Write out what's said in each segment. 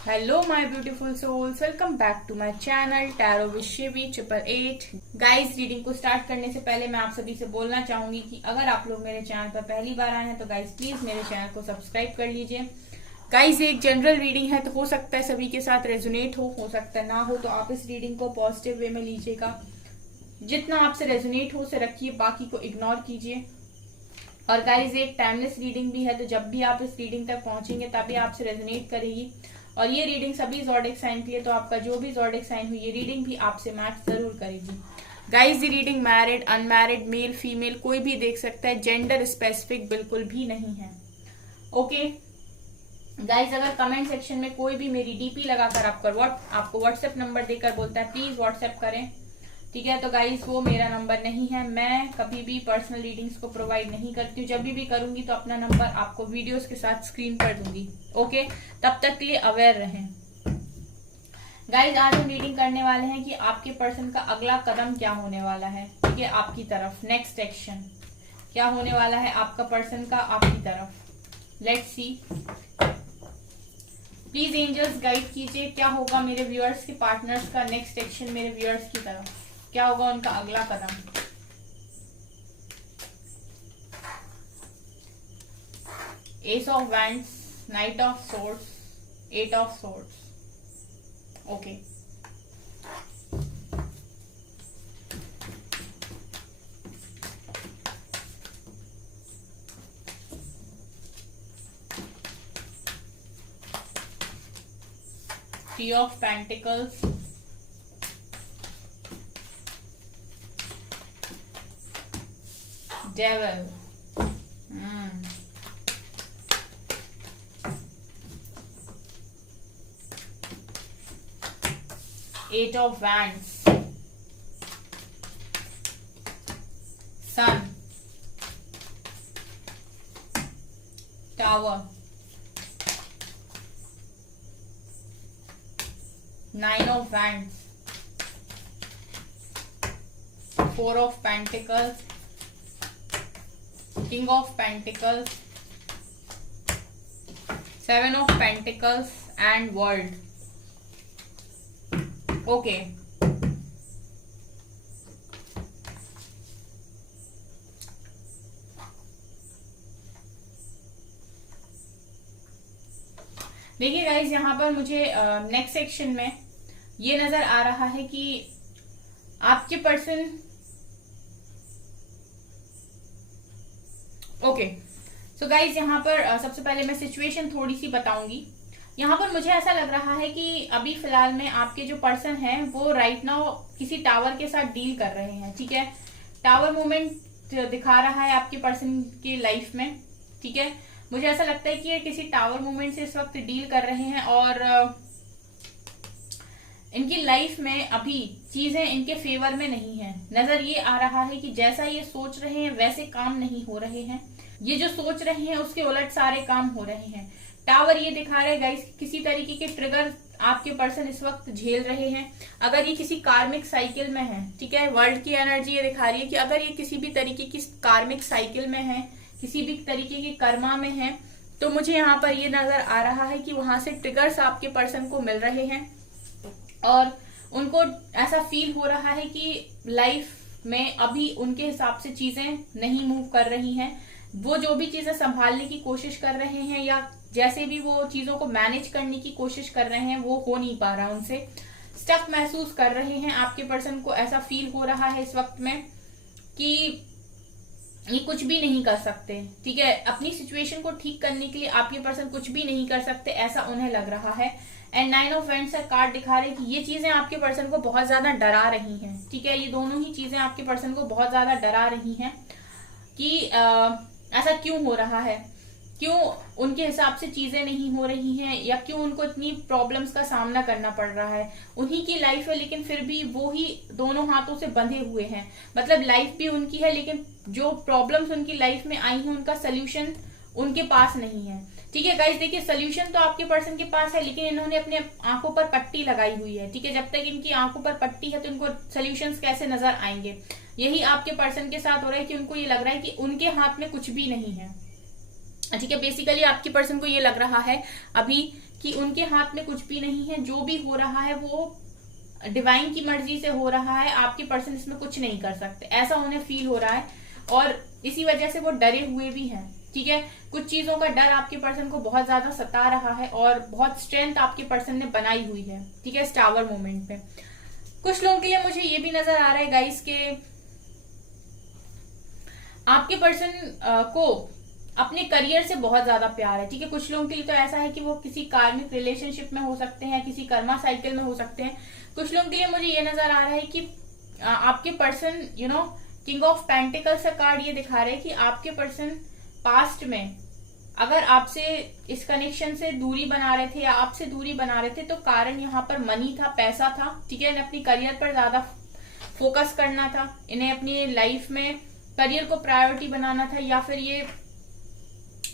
Hello my beautiful souls, welcome back to my channel tarot with Shivi 888। Guys, reading को start करने से पहले मैं आप सभी से बोलना चाहूंगी कि अगर आप लोग मेरे चैनल पर पहली बार आए हैं तो गाइस प्लीज मेरे चैनल को सब्सक्राइब कर लीजिए। गाइस, एक जनरल रीडिंग है तो हो सकता है सभी के साथ रेजोनेट हो सकता है ना हो, तो आप इस रीडिंग को पॉजिटिव वे में लीजिएगा। जितना आपसे रेजोनेट हो उसे रखिए, बाकी को इग्नोर कीजिए। और गाइज, एक टाइमलेस रीडिंग भी है, तो जब भी आप इस रीडिंग तक पहुंचेंगे तभी आपसे रेजोनेट करेगी। और ये रीडिंग सभी ज़ोडिएक साइन के लिए, तो आपका जो भी ज़ोडिएक साइन हुई ये रीडिंग भी आपसे मैच जरूर करेगी। गाइज, ये reading married, unmarried, male female कोई भी देख सकता है, जेंडर स्पेसिफिक बिल्कुल भी नहीं है। ओके गाइज, अगर कमेंट सेक्शन में कोई भी मेरी डीपी लगाकर आपको व्हाट्सएप नंबर देकर बोलता है प्लीज व्हाट्सएप करें, ठीक है, तो गाइज वो मेरा नंबर नहीं है। मैं कभी भी पर्सनल रीडिंग्स को प्रोवाइड नहीं करती हूँ। जब भी करूंगी तो अपना नंबर आपको वीडियोस के साथ स्क्रीन पर दूंगी। ओके, तब तक के लिए अवेयर रहें। गाइज, आज हम रीडिंग करने वाले हैं कि आपके पर्सन का अगला कदम क्या होने वाला है, ठीक है, आपकी तरफ। नेक्स्ट एक्शन क्या होने वाला है आपका पर्सन का आपकी तरफ। Let's see. Please angels guide कीजिए, क्या होगा मेरे व्यूअर्स के पार्टनर्स का नेक्स्ट एक्शन, मेरे व्यूअर्स की तरफ क्या होगा उनका अगला कदम। Ace of wands, knight of swords, eight of swords. Okay, three of pentacles, devil, eight of wands, sun, tower, nine of wands, four of pentacles, king of pentacles, seven of pentacles and world. Okay, देखिए guys, यहाँ पर मुझे next section में ये नजर आ रहा है कि आपके पर्सन, ओके सो गाइज, यहाँ पर सबसे पहले मैं सिचुएशन थोड़ी सी बताऊंगी। यहाँ पर मुझे ऐसा लग रहा है कि अभी फिलहाल में आपके जो पर्सन हैं वो राइट नाउ किसी टावर के साथ डील कर रहे हैं, ठीक है। टावर मूवमेंट दिखा रहा है आपके पर्सन की लाइफ में, ठीक है। मुझे ऐसा लगता है कि ये किसी टावर मूवमेंट से इस वक्त डील कर रहे हैं और इनकी लाइफ में अभी चीजें इनके फेवर में नहीं है। नजर ये आ रहा है कि जैसा ये सोच रहे हैं वैसे काम नहीं हो रहे हैं, ये जो सोच रहे हैं उसके उलट सारे काम हो रहे हैं। टावर ये दिखा रहा है गाइस, किसी तरीके के ट्रिगर आपके पर्सन इस वक्त झेल रहे हैं। अगर ये किसी कार्मिक साइकिल में है, ठीक है, वर्ल्ड की एनर्जी ये दिखा रही है कि अगर ये किसी भी तरीके की कार्मिक साइकिल में है, किसी भी तरीके की कर्मा में है, तो मुझे यहाँ पर ये नजर आ रहा है कि वहां से ट्रिगर्स आपके पर्सन को मिल रहे हैं और उनको ऐसा फील हो रहा है कि लाइफ में अभी उनके हिसाब से चीजें नहीं मूव कर रही हैं। वो जो भी चीजें संभालने की कोशिश कर रहे हैं या जैसे भी वो चीजों को मैनेज करने की कोशिश कर रहे हैं वो हो नहीं पा रहा, उनसे स्टक महसूस कर रहे हैं। आपके पर्सन को ऐसा फील हो रहा है इस वक्त में कि ये कुछ भी नहीं कर सकते, ठीक है। अपनी सिचुएशन को ठीक करने के लिए आपके पर्सन कुछ भी नहीं कर सकते, ऐसा उन्हें लग रहा है। एंड नाइन ऑफ वैंड्स का कार्ड दिखा रहे हैं कि ये चीजें आपके पर्सन को बहुत ज्यादा डरा रही हैं, ठीक है। ये दोनों ही चीजें आपके पर्सन को बहुत ज्यादा डरा रही हैं कि ऐसा क्यों हो रहा है, क्यों उनके हिसाब से चीजें नहीं हो रही हैं, या क्यों उनको इतनी प्रॉब्लम्स का सामना करना पड़ रहा है। उन्हीं की लाइफ है लेकिन फिर भी वो ही दोनों हाथों से बंधे हुए हैं। मतलब लाइफ भी उनकी है लेकिन जो प्रॉब्लम्स उनकी लाइफ में आई हैं उनका सोल्यूशन उनके पास नहीं है, ठीक है गाइस। देखिए, सोल्यूशन तो आपके पर्सन के पास है लेकिन इन्होंने अपने आंखों पर पट्टी लगाई हुई है, ठीक है। जब तक इनकी आंखों पर पट्टी है तो इनको सोल्यूशंस कैसे नजर आएंगे। यही आपके पर्सन के साथ हो रहा है कि उनको ये लग रहा है कि उनके हाथ में कुछ भी नहीं है, ठीक है। बेसिकली आपके पर्सन को ये लग रहा है अभी कि उनके हाथ में कुछ भी नहीं है, जो भी हो रहा है वो डिवाइन की मर्जी से हो रहा है, आपके पर्सन इसमें कुछ नहीं कर सकते, ऐसा उन्हें फील हो रहा है। और इसी वजह से वो डरे हुए भी हैं, ठीक है। कुछ चीजों का डर आपके पर्सन को बहुत ज्यादा सता रहा है और बहुत स्ट्रेंथ आपके पर्सन ने बनाई हुई है, ठीक है, इस टावर मोमेंट में। कुछ लोगों के लिए मुझे ये भी नजर आ रहा है गाइस के आपके पर्सन को अपने करियर से बहुत ज्यादा प्यार है, ठीक है। कुछ लोगों के लिए तो ऐसा है कि वो किसी कार्मिक रिलेशनशिप में हो सकते हैं, किसी कर्मा साइकिल में हो सकते हैं। कुछ लोगों के लिए मुझे ये नजर आ रहा है कि आपके पर्सन किंग ऑफ पेंटिकल्स का कार्ड ये दिखा रहे हैं कि आपके पर्सन पास्ट में अगर आपसे इस कनेक्शन से दूरी बना रहे थे या आपसे दूरी बना रहे थे, तो कारण यहाँ पर मनी था, पैसा था, ठीक है। इन्हें अपनी करियर पर ज्यादा फोकस करना था, इन्हें अपनी लाइफ में करियर को प्रायोरिटी बनाना था, या फिर ये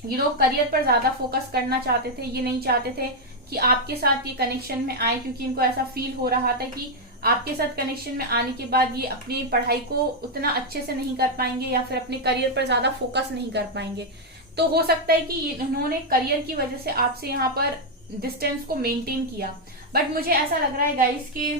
करियर पर ज्यादा फोकस करना चाहते थे। ये नहीं चाहते थे कि आपके साथ ये कनेक्शन में आए, क्योंकि इनको ऐसा फील हो रहा था कि आपके साथ कनेक्शन में आने के बाद ये अपनी पढ़ाई को उतना अच्छे से नहीं कर पाएंगे या फिर अपने करियर पर ज्यादा फोकस नहीं कर पाएंगे। तो हो सकता है कि इन्होंने करियर की वजह से आपसे यहाँ पर डिस्टेंस को मेंटेन किया। बट मुझे ऐसा लग रहा है गाइस कि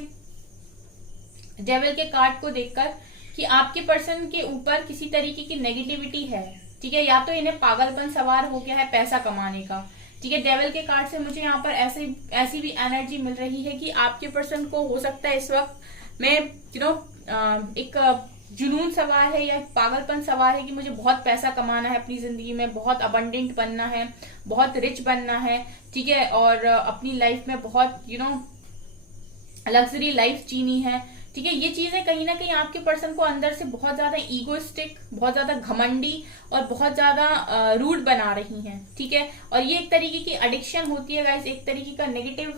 डेविल के कार्ड को देखकर कि आपके पर्सन के ऊपर किसी तरीके की नेगेटिविटी है, ठीक है। या तो इन्हें पागलपन सवार हो गया है पैसा कमाने का, ठीक है। डेविल के कार्ड से मुझे यहाँ पर ऐसी भी एनर्जी मिल रही है कि आपके पर्सन को हो सकता है इस वक्त में एक जुनून सवार है या पागलपन सवार है कि मुझे बहुत पैसा कमाना है अपनी जिंदगी में, बहुत अबंडेंट बनना है, बहुत रिच बनना है, ठीक है। और अपनी लाइफ में बहुत लग्जरी लाइफ जीनी है, ठीक है। ये चीजें कहीं ना कहीं आपके पर्सन को अंदर से बहुत ज्यादा ईगोइस्टिक, बहुत ज्यादा घमंडी और बहुत ज्यादा रूड बना रही हैं, ठीक है। और ये एक तरीके की एडिक्शन होती है गाइस, एक तरीके का नेगेटिव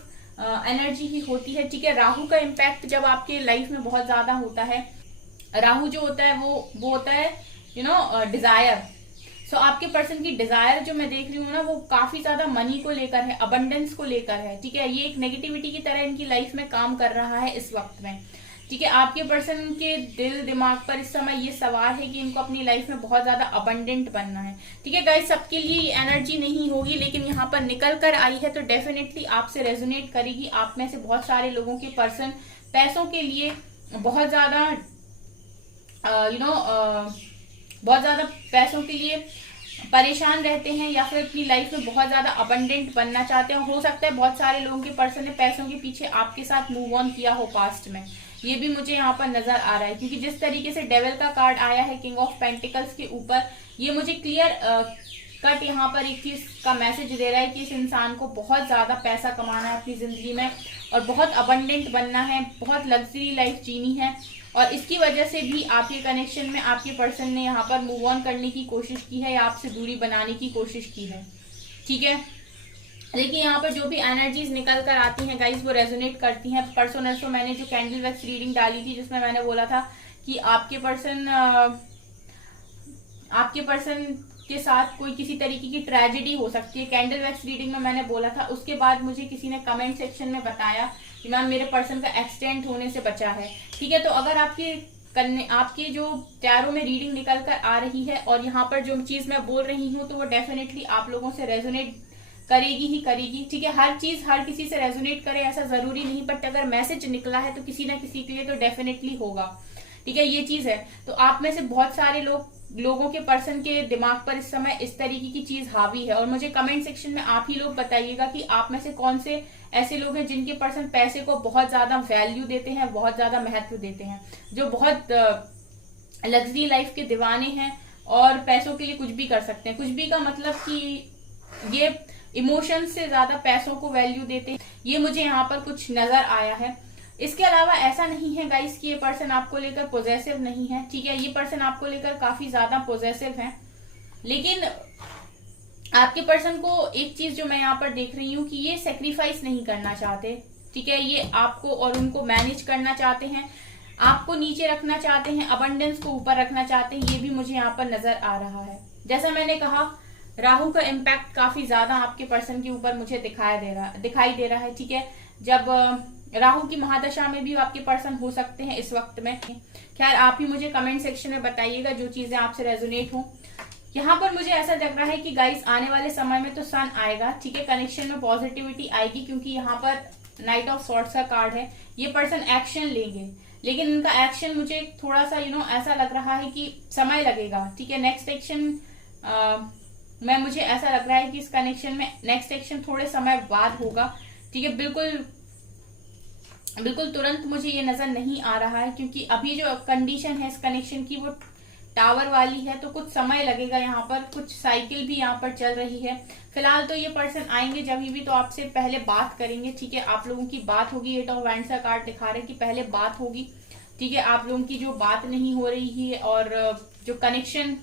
एनर्जी ही होती है, ठीक है। राहु का इम्पैक्ट जब आपके लाइफ में बहुत ज्यादा होता है, राहु जो होता है वो होता है डिजायर। सो आपके पर्सन की डिजायर जो मैं देख रही हूँ ना, वो काफी ज्यादा मनी को लेकर है, अबंडेंस को लेकर है, ठीक है। ये एक नेगेटिविटी की तरह इनकी लाइफ में काम कर रहा है इस वक्त में, ठीक है। आपके पर्सन के दिल दिमाग पर इस समय ये सवार है कि इनको अपनी लाइफ में बहुत ज्यादा अबंडेंट बनना है, ठीक है गाइस। सबके लिए ये एनर्जी नहीं होगी, लेकिन यहाँ पर निकल कर आई है तो डेफिनेटली आपसे रेजोनेट करेगी। आप में से बहुत सारे लोगों के पर्सन पैसों के लिए बहुत ज्यादा बहुत ज्यादा पैसों के लिए परेशान रहते हैं या फिर अपनी लाइफ में बहुत ज्यादा अबंडेंट बनना चाहते हैं। हो सकता है बहुत सारे लोगों के पर्सन ने पैसों के पीछे आपके साथ मूव ऑन किया हो पास्ट में, ये भी मुझे यहाँ पर नजर आ रहा है। क्योंकि जिस तरीके से डेविल का कार्ड आया है किंग ऑफ पेंटिकल्स के ऊपर, ये मुझे क्लियर कट यहाँ पर एक चीज का मैसेज दे रहा है कि इस इंसान को बहुत ज्यादा पैसा कमाना है अपनी जिंदगी में और बहुत अबंडेंट बनना है, बहुत लग्जरी लाइफ जीनी है। और इसकी वजह से भी आपके कनेक्शन में आपके पर्सन ने यहाँ पर मूव ऑन करने की कोशिश की है या आपसे दूरी बनाने की कोशिश की है, ठीक है। देखिए यहाँ पर जो भी एनर्जीज निकल कर आती हैं गाइस, वो रेजोनेट करती हैं। परसों नरसों मैंने जो कैंडल वैक्स रीडिंग डाली थी, जिसमें मैंने बोला था कि आपके पर्सन के साथ कोई किसी तरीके की ट्रेजेडी हो सकती है, कैंडल वैक्स रीडिंग में मैंने बोला था। उसके बाद मुझे किसी ने कमेंट सेक्शन में बताया कि मैम मेरे पर्सन का एक्सीडेंट होने से बचा है, ठीक है। तो अगर आपके जो टैरो में रीडिंग निकल कर आ रही है और यहाँ पर जो चीज मैं बोल रही हूँ, तो वो डेफिनेटली आप लोगों से रेजोनेट करेगी ही करेगी, ठीक है। हर चीज हर किसी से रेजोनेट करे ऐसा जरूरी नहीं, बट अगर मैसेज निकला है तो किसी ना किसी के लिए तो डेफिनेटली होगा, ठीक है। ये चीज है। तो आप में से बहुत सारे लोगों के पर्सन के दिमाग पर इस समय इस तरीके की चीज हावी है। और मुझे कमेंट सेक्शन में आप ही लोग बताइएगा कि आप में से कौन से ऐसे लोग हैं जिनके पर्सन पैसे को बहुत ज्यादा वैल्यू देते हैं, बहुत ज्यादा महत्व देते हैं, जो बहुत लग्जरी लाइफ के दीवाने हैं और पैसों के लिए कुछ भी कर सकते हैं। कुछ भी का मतलब कि ये इमोशन से ज्यादा पैसों को वैल्यू देते हैं, ये मुझे यहाँ पर कुछ नजर आया है। इसके अलावा ऐसा नहीं है गाइस कि ये पर्सन आपको लेकर पॉजिटिव नहीं है, ठीक है। ये पर्सन आपको लेकर काफी ज्यादा पॉजिटिव है, लेकिन आपके पर्सन को एक चीज जो मैं यहाँ पर देख रही हूँ कि ये सेक्रीफाइस नहीं करना चाहते, ठीक है। ये आपको और उनको मैनेज करना चाहते हैं, आपको नीचे रखना चाहते हैं, अबंडेंस को ऊपर रखना चाहते हैं, ये भी मुझे यहाँ पर नजर आ रहा है। जैसा मैंने कहा, राहु का इम्पैक्ट काफी ज्यादा आपके पर्सन के ऊपर मुझे दिखाई दे रहा है, ठीक है। जब राहु की महादशा में भी आपके पर्सन हो सकते हैं इस वक्त में। खैर आप ही मुझे कमेंट सेक्शन में बताइएगा जो चीजें आपसे रेजोनेट हो। यहाँ पर मुझे ऐसा लग रहा है कि गाइस आने वाले समय में तो सन आएगा, ठीक है, कनेक्शन में पॉजिटिविटी आएगी, क्योंकि यहाँ पर नाइट ऑफ सॉर्ड्स का कार्ड है। ये पर्सन एक्शन लेंगे, लेकिन इनका एक्शन मुझे थोड़ा सा ऐसा लग रहा है कि समय लगेगा, ठीक है। नेक्स्ट एक्शन में मुझे ऐसा लग रहा है कि इस कनेक्शन में नेक्स्ट एक्शन थोड़े समय बाद होगा, ठीक है। बिल्कुल बिल्कुल तुरंत मुझे ये नजर नहीं आ रहा है, क्योंकि अभी जो कंडीशन है इस कनेक्शन की वो टावर वाली है, तो कुछ समय लगेगा। यहाँ पर कुछ साइकिल भी यहाँ पर चल रही है। फिलहाल तो ये पर्सन आएंगे जब भी तो आपसे पहले बात करेंगे, ठीक है। आप लोगों की बात होगी, एट ऑफ वैंड्स का कार्ड दिखा रहे हैं कि पहले बात होगी, ठीक है। आप लोगों की जो बात नहीं हो रही है और जो कनेक्शन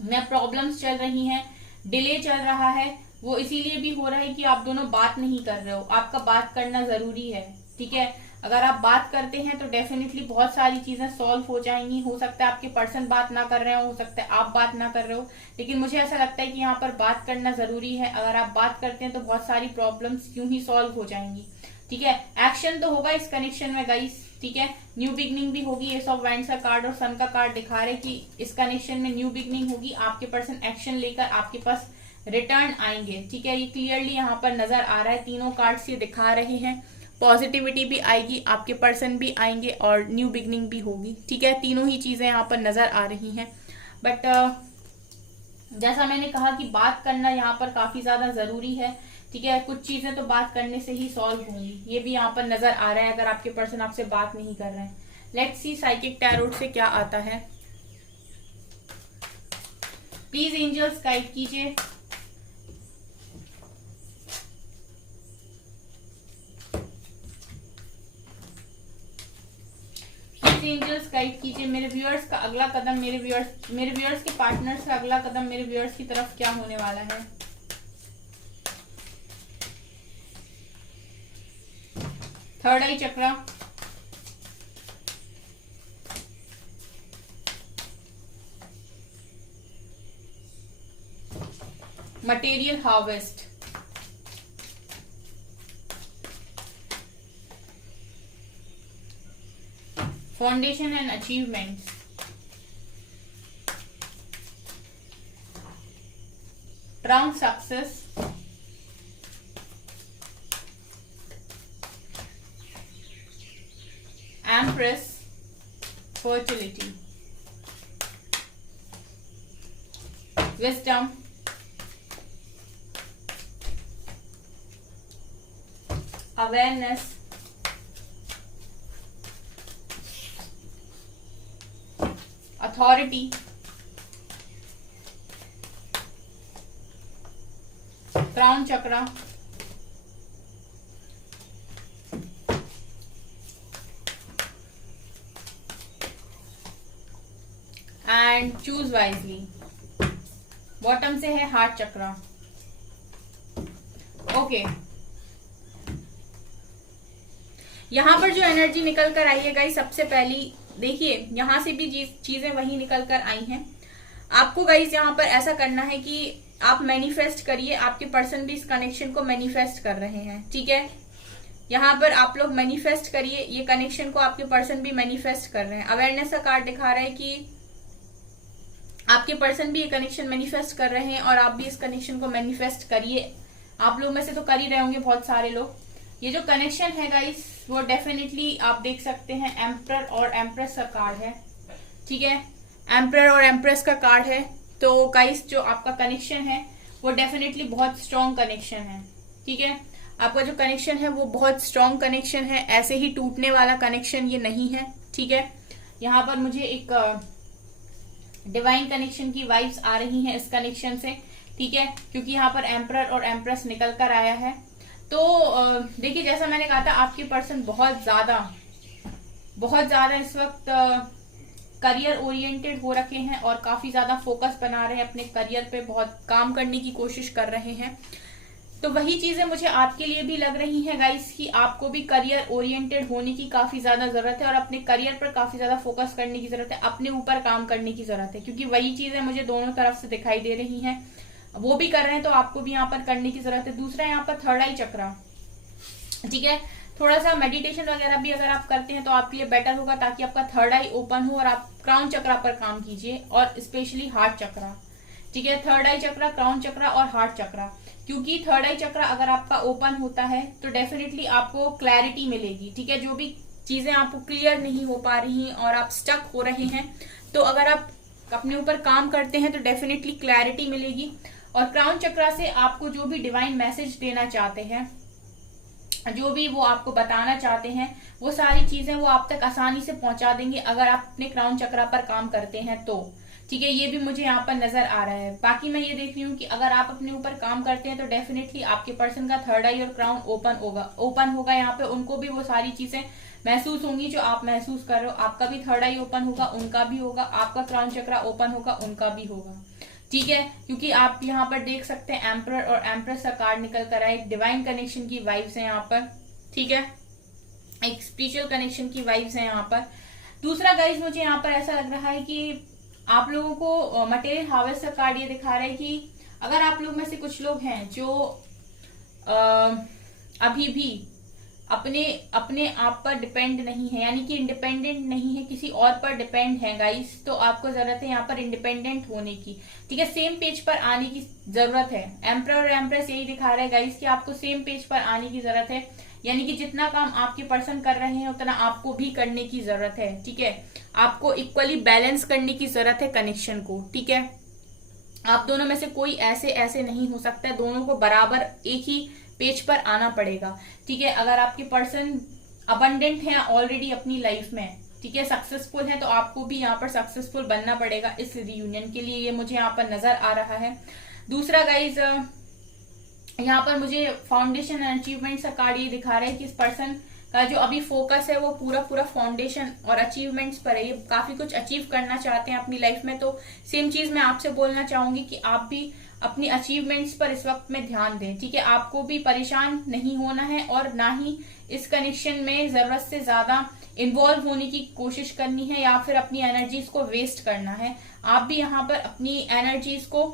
में प्रॉब्लम्स चल रही हैं, डिले चल रहा है, वो इसीलिए भी हो रहा है कि आप दोनों बात नहीं कर रहे हो। आपका बात करना जरूरी है, ठीक है। अगर आप बात करते हैं तो डेफिनेटली बहुत सारी चीजें सॉल्व हो जाएंगी। हो सकता है आपके पर्सन बात ना कर रहे हो सकता है आप बात ना कर रहे हो, लेकिन मुझे ऐसा लगता है कि यहाँ पर बात करना जरूरी है। अगर आप बात करते हैं तो बहुत सारी प्रॉब्लम्स यूं ही सॉल्व हो जाएंगी, ठीक है। एक्शन तो होगा इस कनेक्शन में गाइस, ठीक है। न्यू बिगनिंग भी होगी। एस ऑफ वैंड्स का कार्ड और सन का कार्ड दिखा रहे कि इस कनेक्शन में न्यू बिगनिंग होगी। आपके पर्सन एक्शन लेकर आपके पास रिटर्न आएंगे, ठीक है। ये क्लियरली यहाँ पर नजर आ रहा है, तीनों कार्ड्स ये दिखा रहे हैं। पॉजिटिविटी भी आएगी, आपके पर्सन भी आएंगे और न्यू बिगनिंग भी होगी, ठीक है। तीनों ही चीजें यहाँ पर नजर आ रही हैं। बट जैसा मैंने कहा कि बात करना यहाँ पर काफी ज्यादा जरूरी है, ठीक है। कुछ चीजें तो बात करने से ही सॉल्व होंगी, ये भी यहाँ पर नजर आ रहा है अगर आपके पर्सन आपसे बात नहीं कर रहे हैं। लेट्स सी साइकिक टैरोट से क्या आता है। प्लीज एंजल्स गाइड कीजिए। एंजल्स गाइड कीजिए मेरे व्यूअर्स का अगला कदम, मेरे व्यूअर्स के पार्टनर्स का अगला कदम मेरे व्यूअर्स की तरफ क्या होने वाला है। Third eye chakra, material harvest, foundation and achievements, crown success, empress, fertility, wisdom, awareness, authority, crown chakra, and choose wisely. Bottom से है हार्ट चक्रा। ओके, यहां पर जो एनर्जी निकल कर आई है गाइस, सबसे पहली देखिए यहां से भी चीजें वही निकल कर आई हैं। आपको गाइस यहाँ पर ऐसा करना है कि आप मैनिफेस्ट करिए, आपके पर्सन भी इस कनेक्शन को मैनिफेस्ट कर रहे हैं, ठीक है। यहाँ पर आप लोग मैनिफेस्ट करिए, ये कनेक्शन को आपके पर्सन भी मैनिफेस्ट कर रहे हैं। अवेयरनेस का कार्ड दिखा रहा है कि आपके पर्सन भी ये कनेक्शन मैनिफेस्ट कर रहे हैं और आप भी इस कनेक्शन को मैनिफेस्ट करिए। आप लोग में से तो कर ही रहे होंगे बहुत सारे लोग। ये जो कनेक्शन है गाइस वो डेफिनेटली आप देख सकते हैं एम्परर और एम्प्रेस का कार्ड है, ठीक है। एम्परर और एम्प्रेस का कार्ड है, तो गाइस जो आपका कनेक्शन है वो डेफिनेटली बहुत स्ट्रॉन्ग कनेक्शन है, ठीक है। आपका जो कनेक्शन है वो बहुत स्ट्रॉन्ग कनेक्शन है, ऐसे ही टूटने वाला कनेक्शन ये नहीं है, ठीक है। यहाँ पर मुझे एक डिवाइन कनेक्शन की वाइब्स आ रही हैं इस कनेक्शन से, ठीक है, क्योंकि यहाँ पर एम्परर और एम्प्रेस निकल कर आया है। तो देखिए जैसा मैंने कहा था आपके पर्सन बहुत ज्यादा इस वक्त करियर ओरिएंटेड हो रखे हैं और काफी ज्यादा फोकस बना रहे हैं अपने करियर पे, बहुत काम करने की कोशिश कर रहे हैं। तो वही चीजें मुझे आपके लिए भी लग रही हैं गाइस कि आपको भी करियर ओरिएंटेड होने की काफी ज्यादा जरूरत है और अपने करियर पर काफी ज्यादा फोकस करने की जरूरत है, अपने ऊपर काम करने की जरूरत है, क्योंकि वही चीजें मुझे दोनों तरफ से दिखाई दे रही हैं। वो भी कर रहे हैं तो आपको भी यहाँ पर करने की जरूरत है। दूसरा यहाँ पर थर्ड आई चक्रा, ठीक है। थोड़ा सा मेडिटेशन वगैरह भी अगर आप करते हैं तो आपके लिए बेटर होगा, ताकि आपका थर्ड आई ओपन हो और आप क्राउन चक्रा पर काम कीजिए और स्पेशली हार्ट चक्रा, ठीक है, थर्ड आई चक्रा, क्राउन चक्रा और हार्ट चक्रा। क्योंकि थर्ड आई चक्रा अगर आपका ओपन होता है तो डेफिनेटली आपको क्लैरिटी मिलेगी। ठीक है, जो भी चीजें आपको क्लियर नहीं हो पा रही हैं और आप स्टक हो रहे हैं, तो अगर आप अपने ऊपर काम करते हैं तो डेफिनेटली क्लैरिटी मिलेगी। और क्राउन चक्रा से आपको जो भी डिवाइन मैसेज देना चाहते हैं, जो भी वो आपको बताना चाहते हैं, वो सारी चीजें वो आप तक आसानी से पहुंचा देंगे अगर आप अपने क्राउन चक्रा पर काम करते हैं तो। ठीक है, ये भी मुझे यहाँ पर नजर आ रहा है। बाकी मैं ये देख रही हूँ कि अगर आप अपने ऊपर काम करते हैं तो डेफिनेटली आपके पर्सन का थर्ड आई और क्राउन ओपन होगा। यहाँ पे उनको भी वो सारी चीजें महसूस होंगी जो आप महसूस कर रहे हो। आपका भी थर्ड आई ओपन होगा, उनका भी होगा। आपका क्राउन चक्रा ओपन होगा, उनका भी होगा। ठीक है, क्योंकि आप यहाँ पर देख सकते हैं एम्परर और एम्प्रेस का कार्ड निकल कर आए। डिवाइन कनेक्शन की वाइब्स है यहाँ पर। ठीक है, एक स्पिरिचुअल कनेक्शन की वाइब्स है यहाँ पर। दूसरा गाइज मुझे यहाँ पर ऐसा लग रहा है कि आप लोगों को मटेरियल हार्वेस्ट का कार्ड ये दिखा रहा है कि अगर आप लोग में से कुछ लोग हैं जो अभी भी अपने आप पर डिपेंड नहीं है, यानी कि इंडिपेंडेंट नहीं है, किसी और पर डिपेंड है गाइस, तो आपको जरूरत है यहाँ पर इंडिपेंडेंट होने की। ठीक है, सेम पेज पर आने की जरूरत है। एम्परर और एम्प्रेस यही दिखा रहा है गाइस कि आपको सेम पेज पर आने की जरूरत है, यानी कि जितना काम आपके पर्सन कर रहे हैं उतना आपको भी करने की जरूरत है। ठीक है, आपको इक्वली बैलेंस करने की जरूरत है कनेक्शन को। ठीक है, आप दोनों में से कोई ऐसे नहीं हो सकता है, दोनों को बराबर एक ही पेज पर आना पड़ेगा। ठीक है, अगर आपके पर्सन अबंडेंट है ऑलरेडी अपनी लाइफ में, ठीक है, सक्सेसफुल है, तो आपको भी यहाँ पर सक्सेसफुल बनना पड़ेगा इस रियूनियन के लिए। ये मुझे यहाँ पर नजर आ रहा है। दूसरा गाइज यहाँ पर मुझे फाउंडेशन एंड अचीवमेंट का कार्ड ये दिखा रहा है कि इस पर्सन का जो अभी फोकस है वो पूरा फाउंडेशन और अचीवमेंट्स पर है। ये काफी कुछ अचीव करना चाहते हैं अपनी लाइफ में। तो सेम चीज मैं आपसे बोलना चाहूंगी कि आप भी अपनी अचीवमेंट्स पर इस वक्त में ध्यान दें। ठीक है, आपको भी परेशान नहीं होना है और ना ही इस कनेक्शन में जरूरत से ज्यादा इन्वॉल्व होने की कोशिश करनी है या फिर अपनी एनर्जीज को वेस्ट करना है। आप भी यहाँ पर अपनी एनर्जीज को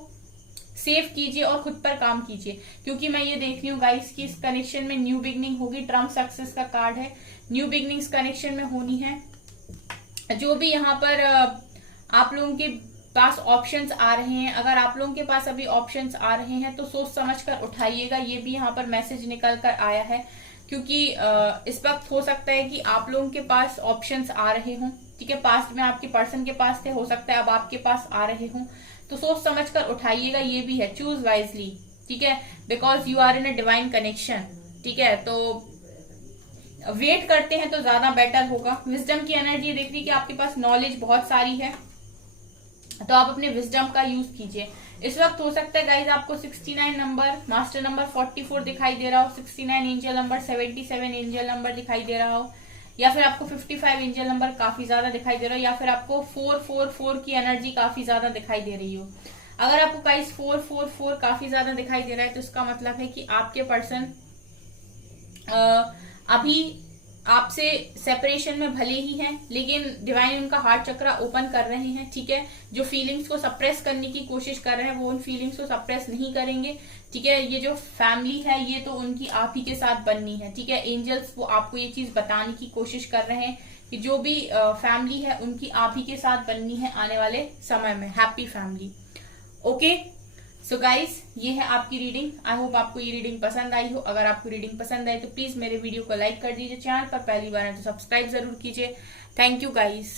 सेव कीजिए और खुद पर काम कीजिए, क्योंकि मैं ये देख रही हूँ गाइस कि इस कनेक्शन में न्यू बिगनिंग होगी। ट्रम्प सक्सेस का कार्ड है, न्यू बिगनिंग्स कनेक्शन में होनी है। जो भी यहाँ पर आप लोगों के पास ऑप्शंस आ रहे हैं, अगर आप लोगों के पास अभी ऑप्शंस आ रहे हैं तो सोच समझ कर उठाइएगा। ये भी यहाँ पर मैसेज निकल कर आया है, क्योंकि इस वक्त हो सकता है कि आप लोगों के पास ऑप्शंस आ रहे हों। ठीक है, पास्ट में आपके पर्सन के पास थे, हो सकता है अब आपके पास आ रहे हों, तो सोच समझ कर उठाइएगा। ये भी है, चूज वाइजली। ठीक है, because you are in a divine connection. ठीक है, तो वेट करते हैं तो ज्यादा बेटर होगा। विजडम की एनर्जी देख रही कि आपके पास नॉलेज बहुत सारी है, तो आप अपने विजडम का यूज कीजिए। इस वक्त हो सकता है गाइज आपको 69 नंबर, मास्टर नंबर 44 दिखाई दे रहा हो, 69 एंजल नंबर, 77 एंजल नंबर दिखाई दे रहा हो, या फिर आपको 55 एंजल नंबर काफी ज्यादा दिखाई दे रहा हो, या फिर आपको 444 की एनर्जी काफी ज्यादा दिखाई दे रही हो। अगर आपको गाइज 444 काफी ज्यादा दिखाई दे रहा है तो इसका मतलब है कि आपके पर्सन अभी आपसे सेपरेशन में भले ही हैं, लेकिन डिवाइन उनका हार्ट चक्रा ओपन कर रहे हैं। ठीक है, जो फीलिंग्स को सप्रेस करने की कोशिश कर रहे हैं वो उन फीलिंग्स को सप्रेस नहीं करेंगे। ठीक है, ये जो फैमिली है ये तो उनकी आप ही के साथ बननी है। ठीक है, एंजल्स वो आपको ये चीज बताने की कोशिश कर रहे हैं कि जो भी फैमिली है उनकी आप ही के साथ बननी है आने वाले समय में, happy family. Okay, so guys ये है आपकी रीडिंग। आई होप आपको ये रीडिंग पसंद आई हो। अगर आपको रीडिंग पसंद आई तो प्लीज मेरे वीडियो को लाइक कर दीजिए, चैनल पर पहली बार है तो सब्सक्राइब जरूर कीजिए। Thank you guys.